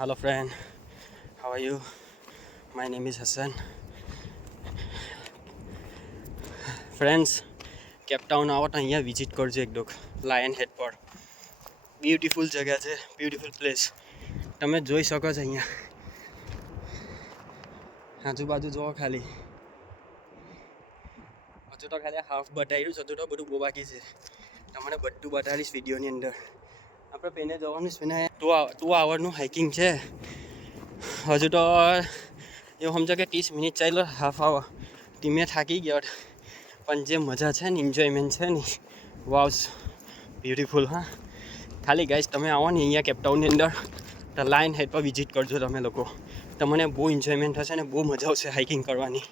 Hello friend, how are you? My name is Hassan. Friends, Cape Town આવો તો અહીંયા visit કરજો એકદમ લાયન હેડ પર. બ્યુટીફુલ જગ્યા છે, બ્યુટીફુલ પ્લેસ. તમે જોઈ શકો છો અહીંયા આજુબાજુ જોવો ખાલી. હજુ તો ખાલી હાફ બતાવ્યું છે, હજુ તો બધું બહુ બાકી છે. તમને બધું બતાવીશ વિડીયોની અંદર. આપણે પેને જવાનું છે, 2 આવરનું હાઇકિંગ છે. હજુ તો એવું સમજો કે 30 મિનિટ ચાલ્યો, હાફ આવર. ધીમે થાકી ગયો, પણ જે મજા છે ને, એન્જોયમેન્ટ છે ને, વાવ બ્યુટીફુલ. હા, ખાલી ગાઈસ તમે આવો ને અહીંયા કેપટાઉનની અંદર તો લાયન હેડ પર વિઝિટ કરજો તમે લોકો. તમને બહુ એન્જોયમેન્ટ થશે ને બહુ મજા આવશે હાઇકિંગ કરવાની.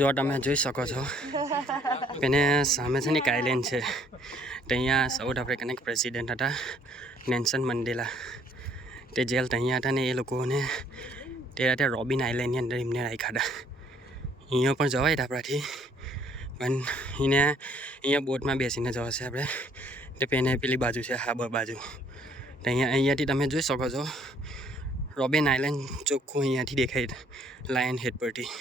જો તમે જોઈ શકો છો એને સામે છે ને એક આઇલેન્ડ છે. તો અહીંયા સાઉથ આફ્રિકાના એક પ્રેસિડેન્ટ હતા, નેલ્સન મંડેલા. તે જેલ ત્યાં હતા ને એ લોકોને તે રોબિન આઇલેન્ડની અંદર એમને રાખ્યા હતા. અહીંયા પણ જવાય આપણાથી, પણ એને અહીંયા બોટમાં બેસીને જવાશે આપણે. તે પેને પેલી બાજુ છે, હાબર બાજુ. તો અહીંયાથી તમે જોઈ શકો છો રોબિન આઇલેન્ડ ચોખ્ખું અહીંયાથી દેખાય લાયન હેડ પરથી.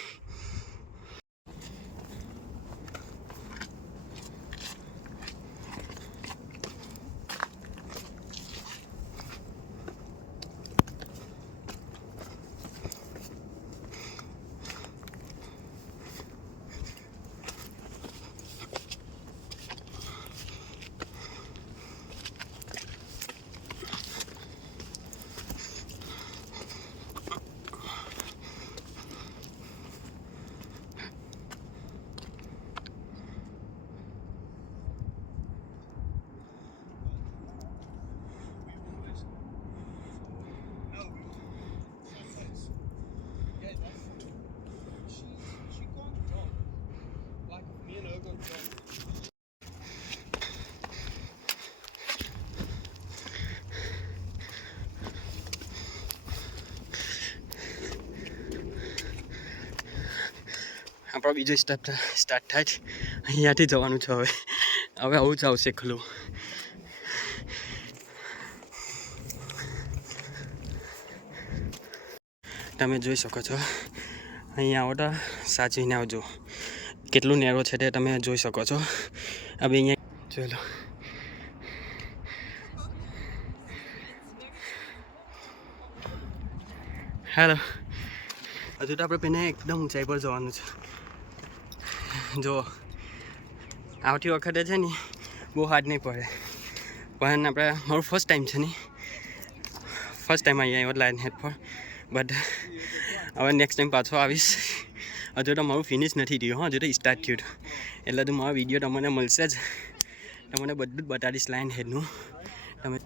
આપણો બીજો સ્ટાર્ટ થાય છે, અહીંયાથી જવાનું છે. હવે આવું જ આવશે ખલું. તમે જોઈ શકો છો અહીંયા આવો તો સાચવીને આવજો. કેટલું નેરો છે તે તમે જોઈ શકો છો. હવે અહીંયા જોઈ લો. હેલો, હજુ તો આપણે પેને એકદમ ઊંચાઈ પર જવાનું છે. જો આવતી વખતે છે ને બહુ હાર્ડ નહીં પડે, પણ આપણે મારું ફર્સ્ટ ટાઈમ છે ને, ફર્સ્ટ ટાઈમ અહીંયા આવ્યો લાયન હેડ પર. બટ હવે નેક્સ્ટ ટાઈમ પાછો આવીશ. હજુ તો મારું ફિનિશ નથી થયું, હજુ તો સ્ટાર્ટ થયું. એટલે તો મારો વિડીયો તમને મળશે જ, તમને બધું જ બતાવીશ લાયન હેડનું. તમે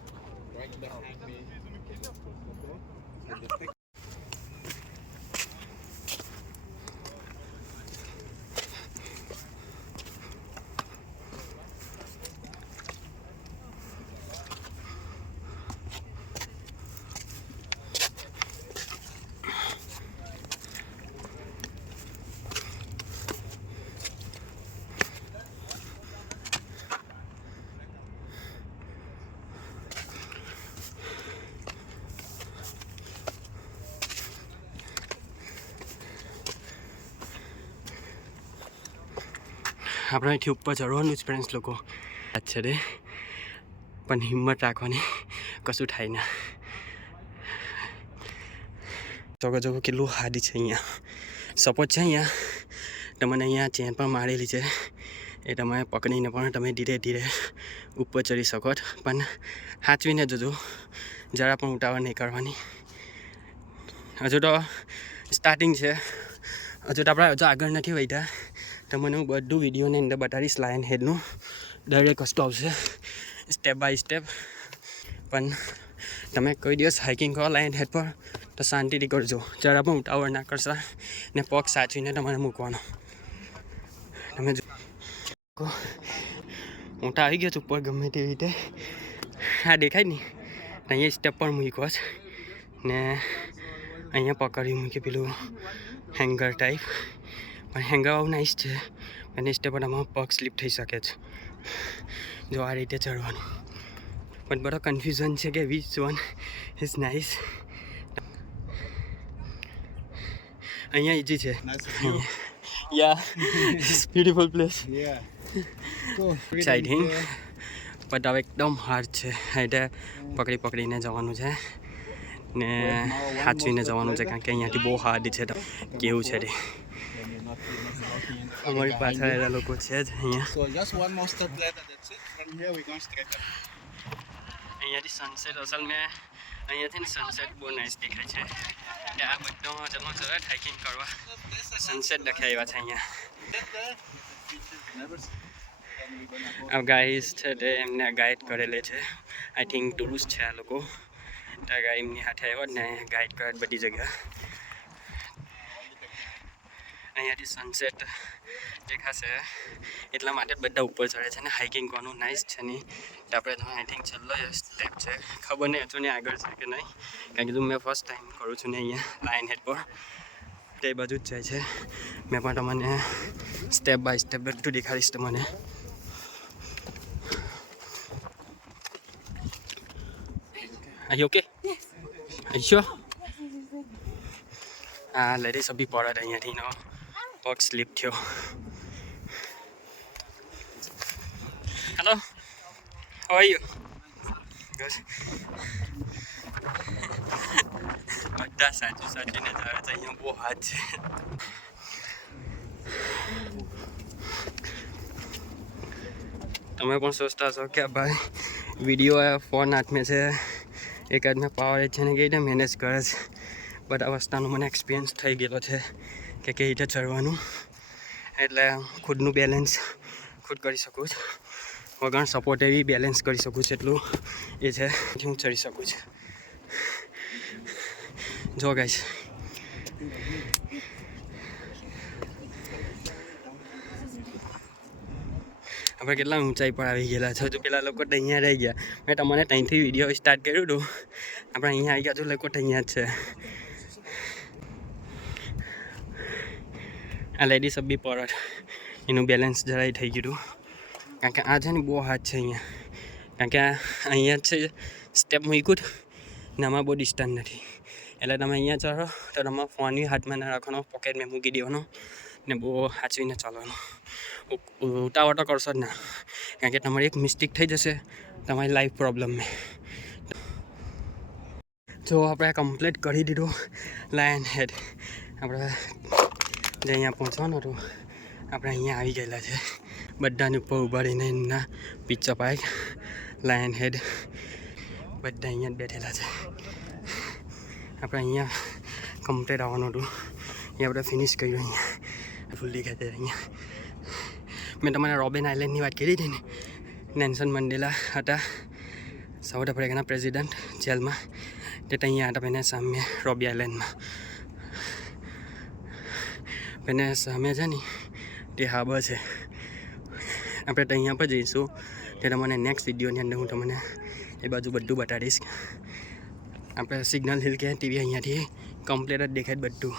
આપણે અહીંથી ઉપર ચડવાનું જ ફ્રેન્ડ્સ લોકો. અચ્છા રે, પણ હિંમત રાખવાની, કશું થાય ના. જોગો કેટલું હાર્ડ છે અહીંયા. સપોર્ટ છે અહીંયા, તમને અહીંયા ચેન પણ મારેલી છે, એ તમે પકડીને પણ તમે ધીરે ધીરે ઉપર ચડી શકો. પણ સાચવીને જજો, જરા પણ ઉતાવળ નહીં કરવાની. હજુ તો સ્ટાર્ટિંગ છે, હજુ તો આપણે હજુ આગળ નથી વધ્યા. તમને હું બધું વિડીયોની અંદર બતાવીશ લાયન હેડનું દરેક વસ્તુ આવશે સ્ટેપ બાય સ્ટેપ. પણ તમે કોઈ દિવસ હાઇકિંગ કરો લાયન હેડ પર તો શાંતિથી કરજો, જરા પણ ઉતાવળ ના કરશો ને પગ સાચવીને તમારે મૂકવાનો. તમે જો હું તો આવી ગયો છું ઉપર ગમે તેવી રીતે. હા દેખાય નહીં, અહીંયા સ્ટેપ પર મૂક્યો છે ને અહીંયા પકડી મૂકી પેલું હેંગર ટાઈપ. પણ હેંગર આવું નાઈસ છે, અને સ્ટેપ પર તમારો પગ સ્લીપ થઈ શકે છે. જો આ રીતે ચડવાનું, પણ બધો કન્ફ્યુઝન છે કે વિચ વન ઇઝ નાઇસ. અહીંયા ઇઝી છે. Yeah it's beautiful place side હિંગ. બટ હવે એકદમ હાર્ડ છે, એટલે પકડીને જવાનું છે ને સાચવીને જવાનું છે, કારણ કે અહીંયાથી બહુ હાર્ડ છે. કેવું છે તે અમારી પાછળ એના લોકો છે જ અહીંયાથી સનસેટ. અસલ મેં અહીંયાથી ને સનસેટ બહુ નાઇસ દેખાય છે. એટલે આ બધા જમા સરળ હાઇકિંગ કરવા સનસેટ દેખાય છે અહીંયા. આ ગાઈસ છે તે એમને ગાઈડ કરેલે છે. આઈ થિંક ટુરિસ્ટ છે આ લોકો. ત્યાં એમની હાથે આવ્યો ને ગાઈડ કરે બધી જગ્યા. અહીંયાથી સનસેટ દેખાશે એટલા માટે બધા ઉપર ચડે છે ને હાઇકિંગ કરવાનું નાઇસ છે નહીં. તો આપણે આઈ થિંક છેલ્લો સ્ટેપ છે, ખબર નહીં હજુ ને આગળ છે કે નહીં, કારણ કે મેં ફર્સ્ટ ટાઈમ કરું છું ને અહીંયા લાયન હેડ પર. તે બાજુ જ જાય છે. મેં પણ તમને સ્ટેપ બાય સ્ટેપ બધું દેખાડીશ તમને. Are you okay? Yes. Are you sure? હા લેડીઝ બી પડે અહીંયાથી નો પગ સ્લીપ થયો. Hello, how are you? Good. બધા સાચવીને જ આવે છે. અહીંયા બહુ હાથ છે. તમે પણ સોચતા છો કે ભાઈ વિડીયો ફોન હાથમાં છે, એક હાથમાં પાવર છે ને કેવી રીતે મેનેજ કરે છે. બટ આ વસ્તુનો મને એક્સપિરિયન્સ થઈ ગયેલો છે કે કેવી રીતે ચડવાનું. એટલે ખુદનું બેલેન્સ ખુદ કરી શકું છું, વગર સપોર્ટ એવી બેલેન્સ કરી શકું છું. એટલું એ છે હું ચડી શકું છું. જો ગાઈસ આપણે કેટલા ઊંચાઈ પર આવી ગયેલા છે. હજુ પેલા લોકો તો અહીંયા રહી ગયા. મેં તમને ત્યાંથી વિડીયો સ્ટાર્ટ કર્યું હતું, આપણે અહીંયા આવી ગયા. તો લોકો તો અહીંયા જ છે. આ લેડીઝ બી પરત એનું બેલેન્સ જરાય થઈ ગયું, કારણ કે આ છે ને બહુ હાથ છે અહીંયા. કારણ કે અહીંયા જ છે સ્ટેપ મૂક્યું ને આમાં બહુ ડિસ્ટન્સ નથી. એટલે તમે અહીંયા ચડો તો તમારા ફોન હાથમાં ના રાખવાનો, પોકેટમાં મૂકી દેવાનો ને બહુ સાચવીને ચાલવાનું. ઉતાવળ તો કરશો જ ના, કારણ કે તમારી એક મિસ્ટેક થઈ જશે તમારી લાઈફ પ્રોબ્લેમમાં. જો આપણે કમ્પ્લીટ કરી દીધું લાયન હેડ. આપણે જે અહીંયા પહોંચવાનું હતું આપણે અહીંયા આવી ગયેલા છે. બધાની ઉપર ઉભા રહીને એમના પિક્ચર પાઇક લાયન હેડ બધા અહીંયા જ બેઠેલા છે. આપણે અહીંયા કમ્પ્લીટ આવવાનું હતું, અહીંયા આપણે ફિનિશ કર્યું. અહીંયા ફૂલ દેખાય છે. અહીંયા મેં તમારા રોબિન આઇલેન્ડની વાત કરી હતી ને, નેલ્સન મંડેલા હતા સાઉથ આફ્રિકાના પ્રેસિડન્ટ જેલમાં. તે અહીંયા હતા પેને સામે રોબી આઇલેન્ડમાં. પેને સામે છે ને તે હાબર છે. આપણે અહીંયા પર જઈશું તે તમને નેક્સ્ટ વિડીયોની અંદર હું તમને એ બાજુ બધું બતાડીશ. આપણે સિગ્નલ હિલ કે ટીવી અહીંયાથી કમ્પ્લીટ જ દેખાય બધું.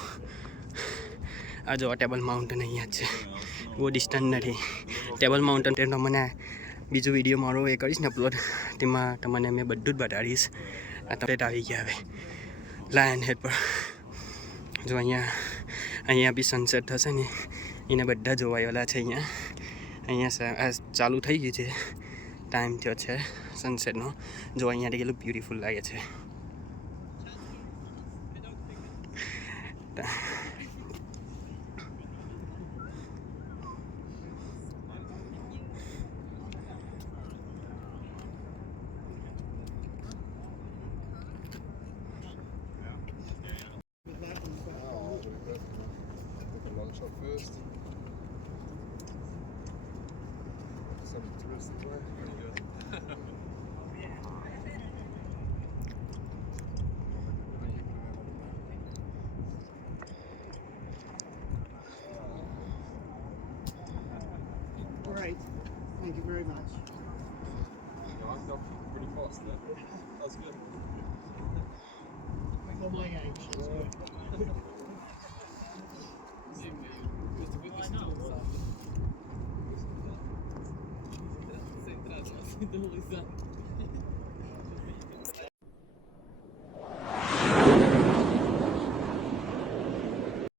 આ જો ટેબલ માઉન્ટેન અહીંયા જ છે, બહુ ડિસ્ટન્સ નથી. ટેબલ માઉન્ટેન તે તમને બીજું વિડીયો મારો એ કરીશ ને અપલોડ, તેમાં તમને મેં બધું જ બતાડીશ. આ તમે આવી ગયા હવે લાયન હેડ પર. જો અહીંયા બી સનસેટ થશે ને એને બધા જોવાયેલા છે. અહીંયા ચાલુ થઈ ગઈ છે, ટાઈમ થયો છે સનસેટનો. જો અહીંયાથી કેટલું બ્યુટીફુલ લાગે છે. Shot first. Great. Thank you very much. Yeah, I got pretty fast there. That's good. For my age, it's good. Centrado, assim, do Lisandro.